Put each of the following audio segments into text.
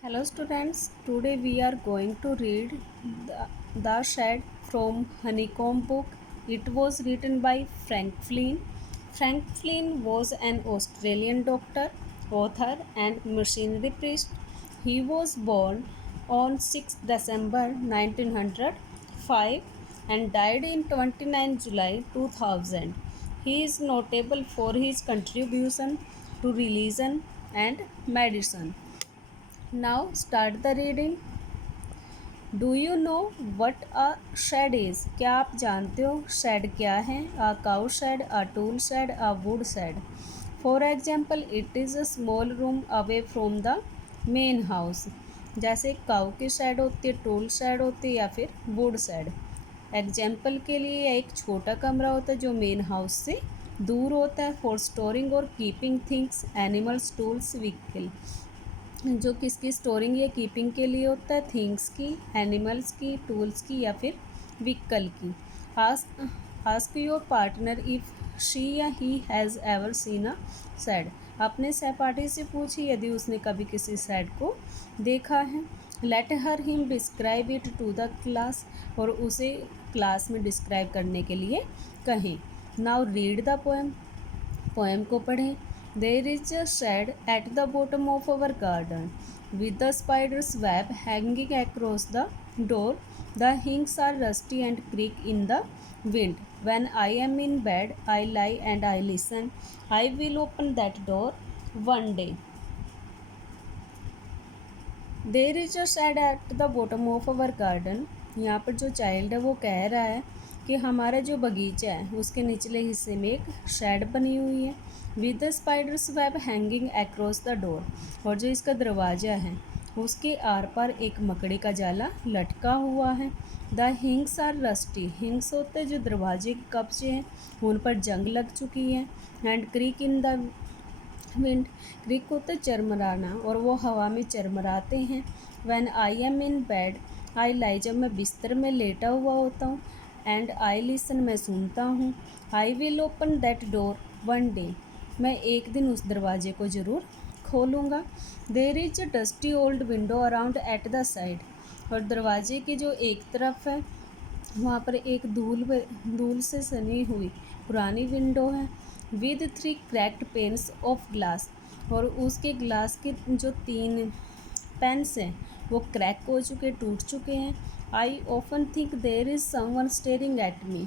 Hello students, today we are going to read the Shed from Honeycomb book. It was written by Frank Flynn. Frank Flynn was an Australian doctor, author and missionary priest. He was born on 6 December 1905 and died in 29 July 2000. He is notable for his contribution to religion and medicine. Now start the reading. Do you know what a shed is? क्या आप जानते हो shed क्या है? A cow shed, a tool shed, a wood shed. For example, it is a small room away from the main house. जैसे काऊ की shade होती है, टूल शेड होती है या फिर वुड शेड. एग्जाम्पल के लिए एक छोटा कमरा होता है जो मेन हाउस से दूर होता है. फॉर स्टोरिंग और keeping things, animals, tools, vehicle. जो किसकी स्टोरिंग या कीपिंग के लिए होता है? थिंग्स की, एनिमल्स की, टूल्स की या फिर व्हीकल की. Ask your partner if she या he has ever seen a sad. अपने सहपाठी से पूछिए यदि उसने कभी किसी सैड को देखा है. Let her him describe it to the class. और उसे क्लास में डिस्क्राइब करने के लिए कहें. Now read the poem. Poem को पढ़ें. There is a shed at the bottom of our garden, with the spider's web hanging across the door. The hinges are rusty and creak in the wind. When I am in bed, I lie and I listen. I will open that door one day. There is a shed at the bottom of our garden. यहाँ पर जो child है वो कह रहा है कि हमारा जो बगीचा है उसके निचले हिस्से में एक शेड बनी हुई है. With the spiders web hanging across the door. और जो इसका दरवाज़ा है उसके आर पार एक मकड़ी का जाला लटका हुआ है. The hinges are rusty. Hinges होते हैं जो दरवाजे के कब्जे हैं, उन पर जंग लग चुकी है. And creak in the wind. Creak होता है चरमराना और वो हवा में चरमराते हैं. When I am in bed, I lie. जब मैं बिस्तर में लेटा हुआ होता हूँ. And I listen. मैं सुनता हूँ. I will open that door one day. मैं एक दिन उस दरवाजे को ज़रूर खोलूँगा. There is a dusty old window around at the side. और दरवाजे की जो एक तरफ है वहाँ पर एक धूल से सनी हुई पुरानी विंडो है. With 3 cracked pains of glass. और उसके ग्लास के जो 3 पेन्स हैं वो क्रैक हो चुके, टूट चुके हैं. I often think there is someone staring at me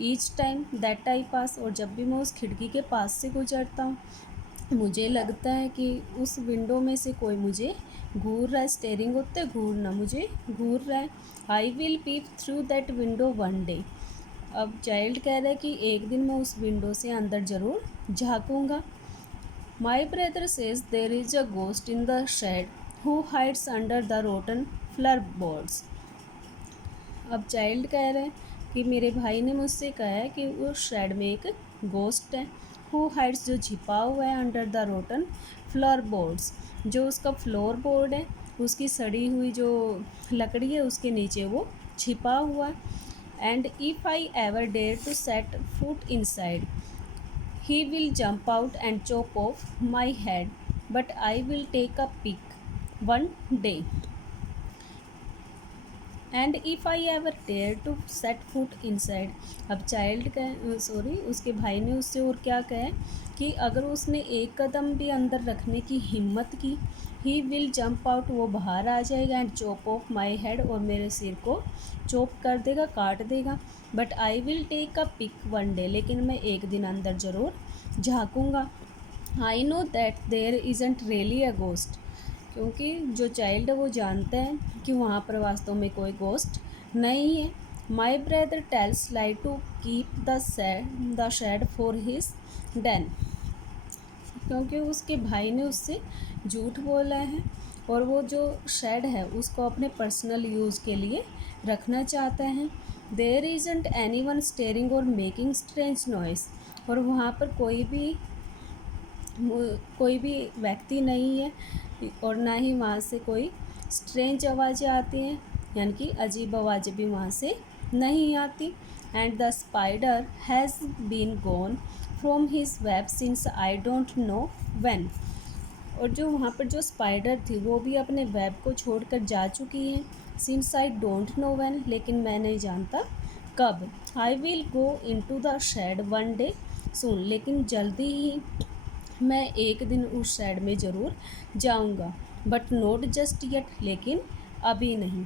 each time that I pass. और जब भी मैं उस खिड़की के पास से गुजरता हूँ मुझे लगता है कि उस विंडो में से कोई मुझे घूर रहा है. स्टेरिंग होते घूरना, मुझे घूर रहा है. I will pep through that window one day. अब चाइल्ड कह रहा है कि एक दिन मैं उस विंडो से अंदर ज़रूर झाँकूँगा. My brother says there is a ghost in the shed who hides under the rotten floorboards. अब चाइल्ड कह रहे हैं कि मेरे भाई ने मुझसे कहा है कि उस शेड में एक गोस्ट है. हु हाइड्स जो छिपा हुआ है, under the rotten floor boards. जो उसका फ्लोर बोर्ड है उसकी सड़ी हुई जो लकड़ी है उसके नीचे वो छिपा हुआ है. And if I ever dare to set foot inside he will jump out and chop off my head. But I will take a peek one day. And if I ever dare to set foot inside. अब child का उसके भाई ने उससे और क्या कहा कि अगर उसने एक कदम भी अंदर रखने की हिम्मत की, ही विल जंप आउट. वो बाहर आ जाएगा. And chop off my head. और मेरे सिर को चॉप कर देगा, काट देगा. But I will take a peek one day. लेकिन मैं एक दिन अंदर ज़रूर झाँकूँगा. I know that there isn't really a ghost. क्योंकि जो चाइल्ड है वो जानता है कि वहाँ पर वास्तव में कोई गोस्ट नहीं है. My brother tells lie to keep the shed for his den. क्योंकि उसके भाई ने उससे झूठ बोला है और वो जो शेड है उसको अपने पर्सनल यूज़ के लिए रखना चाहता है. There isn't anyone staring और मेकिंग स्ट्रेंज नॉइस. और वहाँ पर कोई भी व्यक्ति नहीं है और ना ही वहाँ से कोई स्ट्रेंज आवाज़ें आती हैं, यानी कि अजीब आवाज़ें भी वहाँ से नहीं आती. And the spider has been gone from his web since I don't know when. और जो वहाँ पर जो स्पाइडर थी वो भी अपने वेब को छोड़कर जा चुकी हैं। Since I don't know when, लेकिन मैं नहीं जानता कब। I will go into the shed one day soon, लेकिन जल्दी ही मैं एक दिन उस शेड में ज़रूर जाऊंगा। बट नॉट जस्ट येट, लेकिन अभी नहीं।